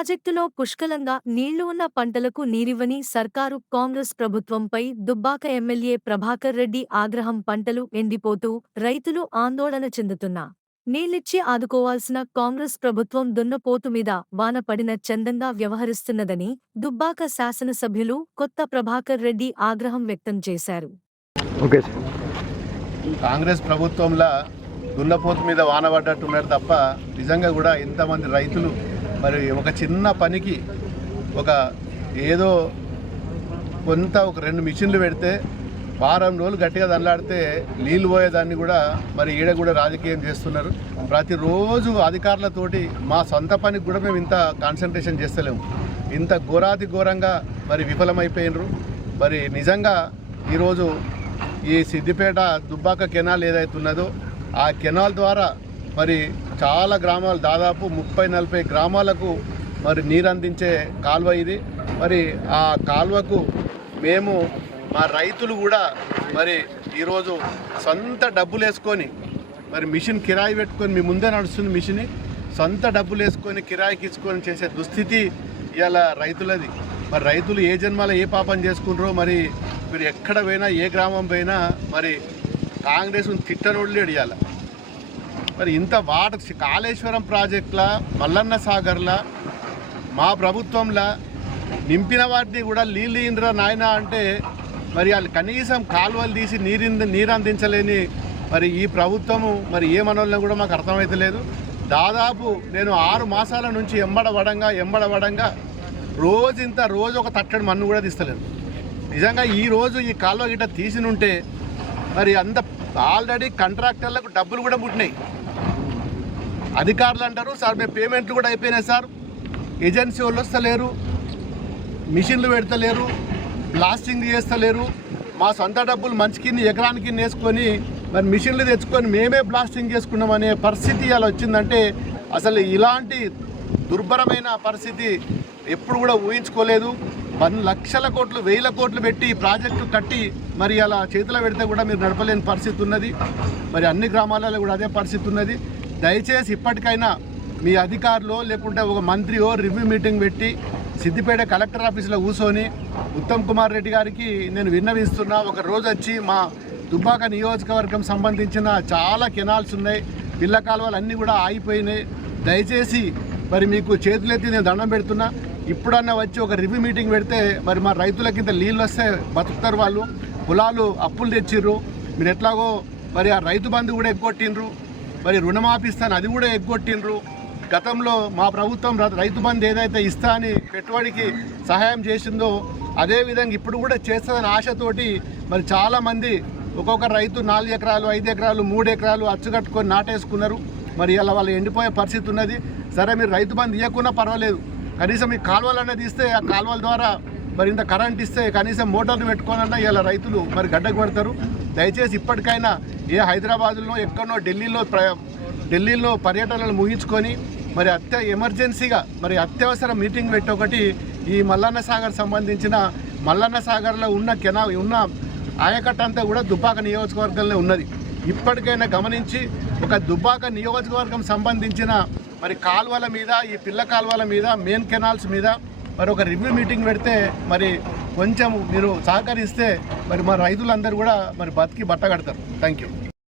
ప్రాజెక్టులో పుష్కలంగా నీళ్ళు ఉన్న పంటలకు నీరివ్వని సర్కారు కాంగ్రెస్ ప్రభుత్వంపై దుబ్బాక ఎమ్మెల్యే ప్రభాకర్ రెడ్డి ఆగ్రహం పంటలు ఎండిపోతూ రైతులు ఆందోళన చెందుతున్నా నీళ్ళిచ్చి ఆదుకోవాల్సిన కాంగ్రెస్ ప్రభుత్వం దున్నపోతు మీద వాన పడిన చందంగా వ్యవహరిస్తున్నదని దుబ్బాక శాసనసభ్యులు కొత్త ప్రభాకర్ రెడ్డి ఆగ్రహం వ్యక్తం చేశారు. Okay sir. కాంగ్రెస్ ప్రభుత్వంలో దున్నపోతు మీద వాన పడ్డట్టున్నారు తప్ప నిజంగా కూడా ఇంతమంది రైతులు మరి ఒక చిన్న పనికి ఒక ఏదో కొంత ఒక రెండు మిషన్లు పెడితే వారం రోజులు గట్టిగా దండలాడితే నీళ్ళు పోయేదాన్ని కూడా మరి ఈడ కూడా రాజకీయం చేస్తున్నారు. ప్రతిరోజు అధికారులతోటి మా సొంత పనికి కూడా మేము ఇంత కాన్సన్ట్రేషన్ చేస్తలేము. ఇంత ఘోరాతి ఘోరంగా మరి విఫలమైపోయినరు. మరి నిజంగా ఈరోజు ఈ సిద్దిపేట దుబ్బాక కెనాల్ ఏదైతే ఉన్నదో ఆ కెనాల్ ద్వారా మరి చాలా గ్రామాలు దాదాపు ముప్పై నలభై గ్రామాలకు మరి నీరు అందించే కాలువ ఇది. మరి ఆ కాలువకు మేము మా రైతులు కూడా మరి ఈరోజు సొంత డబ్బులు వేసుకొని మరి మిషన్ కిరాయి పెట్టుకొని మీ ముందే నడుస్తుంది మిషన్. సొంత డబ్బులు వేసుకొని కిరాయికి ఇచ్చుకొని చేసే దుస్థితి ఇలా రైతులది. మరి రైతులు ఏ జన్మలో ఏ పాపం చేసుకుంటారో మరి మీరు ఎక్కడ పోయినా ఏ గ్రామం పోయినా మరి కాంగ్రెస్ తిట్టనోళ్ళు ఇవాళ. మరి ఇంత వాటర్ కాళేశ్వరం ప్రాజెక్టుల మల్లన్న సాగర్ల మా ప్రభుత్వంలో నింపిన వాటిని కూడా నీళ్ళు ఇంద్ర నాయన అంటే మరి వాళ్ళు కనీసం కాలువలు తీసి నీరు నీరు అందించలేని మరి ఈ ప్రభుత్వము మరి ఏమనోళ్ళని కూడా మాకు అర్థమవుతలేదు దాదాపు నేను ఆరు మాసాల నుంచి ఎంబడబడంగా ఎంబడబడంగా రోజు ఇంత రోజు ఒక తట్టడి మన్ను కూడా తీస్తలేదు. నిజంగా ఈ రోజు ఈ కాలువ గిట్ట తీసినుంటే మరి అంత ఆల్రెడీ కాంట్రాక్టర్లకు డబ్బులు కూడా పుట్టినాయి. అధికారులు అంటారు సార్ మేము పేమెంట్లు కూడా అయిపోయినాయి సార్. ఏజెన్సీ వాళ్ళు వస్తలేరు మిషన్లు పెడతలేరు బ్లాస్టింగ్ చేస్తలేరు. మా సొంత డబ్బులు మంచికి ఎకరానికి వేసుకొని మరి మిషన్లు తెచ్చుకొని మేమే బ్లాస్టింగ్ చేసుకున్నామనే పరిస్థితి ఇలా వచ్చిందంటే అసలు ఇలాంటి దుర్భరమైన పరిస్థితి ఎప్పుడు కూడా ఊహించుకోలేదు. వన్ లక్షల కోట్లు వేల కోట్లు పెట్టి ప్రాజెక్టు కట్టి మరి అలా చేతిలో పెడితే కూడా మీరు నడపలేని పరిస్థితి ఉన్నది. మరి అన్ని గ్రామాలలో కూడా అదే పరిస్థితి ఉన్నది. దయచేసి ఇప్పటికైనా మీ అధికారులు లేకుంటే ఒక మంత్రియో రివ్యూ మీటింగ్ పెట్టి సిద్దిపేట కలెక్టర్ ఆఫీస్లో కూర్చొని ఉత్తమ్ కుమార్ రెడ్డి గారికి నేను విన్నవిస్తున్నా. ఒక రోజు వచ్చి మా దుబ్బాక నియోజకవర్గం సంబంధించిన చాలా కెనాల్స్ ఉన్నాయి. పిల్ల కాలువలు అన్నీ కూడా ఆగిపోయినాయి. దయచేసి మరి మీకు చేతులెత్తి నేను దండం పెడుతున్నా. ఇప్పుడన్నా వచ్చి ఒక రివ్యూ మీటింగ్ పెడితే మరి మా రైతులకి ఇంత నీళ్ళు వస్తే బతుకుతారు వాళ్ళు. పొలాలు అప్పులు తెచ్చిర్రు. మీరు ఎట్లాగో మరి ఆ రైతు బంధు కూడా ఎగ్గొట్టిండ్రు. మరి రుణమాఫీ ఇస్తాను అది కూడా ఎగ్గొట్టిండ్రు. గతంలో మా ప్రభుత్వం రైతు బంధు ఏదైతే ఇస్తా అని పెట్టుబడికి సహాయం చేసిందో అదే విధంగా ఇప్పుడు కూడా చేస్తుందని ఆశతోటి మరి చాలామంది ఒక్కొక్క రైతు నాలుగు ఎకరాలు ఐదు ఎకరాలు మూడు ఎకరాలు అచ్చుకట్టుకొని నాటేసుకున్నారు. మరి ఇలా వాళ్ళు ఎండిపోయే పరిస్థితి ఉన్నది. సరే మీరు రైతు బంధు ఇవ్వకున్నా పర్వాలేదు. కనీసం ఈ కాలువలు అనేది ఇస్తే ఆ కాలువల ద్వారా మరి ఇంత కరెంట్ ఇస్తే కనీసం మోటార్లు పెట్టుకోనన్నా ఇలా రైతులు మరి గడ్డకు పడతారు. దయచేసి ఇప్పటికైనా ఏ హైదరాబాద్లో ఎక్కడో ఢిల్లీలో ఢిల్లీలో పర్యటనలు ముగించుకొని మరి అత్య ఎమర్జెన్సీగా మరి అత్యవసర మీటింగ్ పెట్టి ఒకటి ఈ మల్లన్న సాగర్ సంబంధించిన మల్లన్న సాగర్లో ఉన్న కెనా ఉన్న ఆయకట్ట అంతా కూడా దుబ్బాక నియోజకవర్గంలో ఉన్నది. ఇప్పటికైనా గమనించి ఒక దుబ్బాక నియోజకవర్గం సంబంధించిన మరి కాలువల మీద ఈ పిల్ల కాలువల మీద మెయిన్ కెనాల్స్ మీద మరి ఒక రివ్యూ మీటింగ్ పెడితే మరి కొంచెం మీరు సహకరిస్తే మరి మా రైతులందరూ కూడా మరి బతికి బట్ట కడతారు. Thank you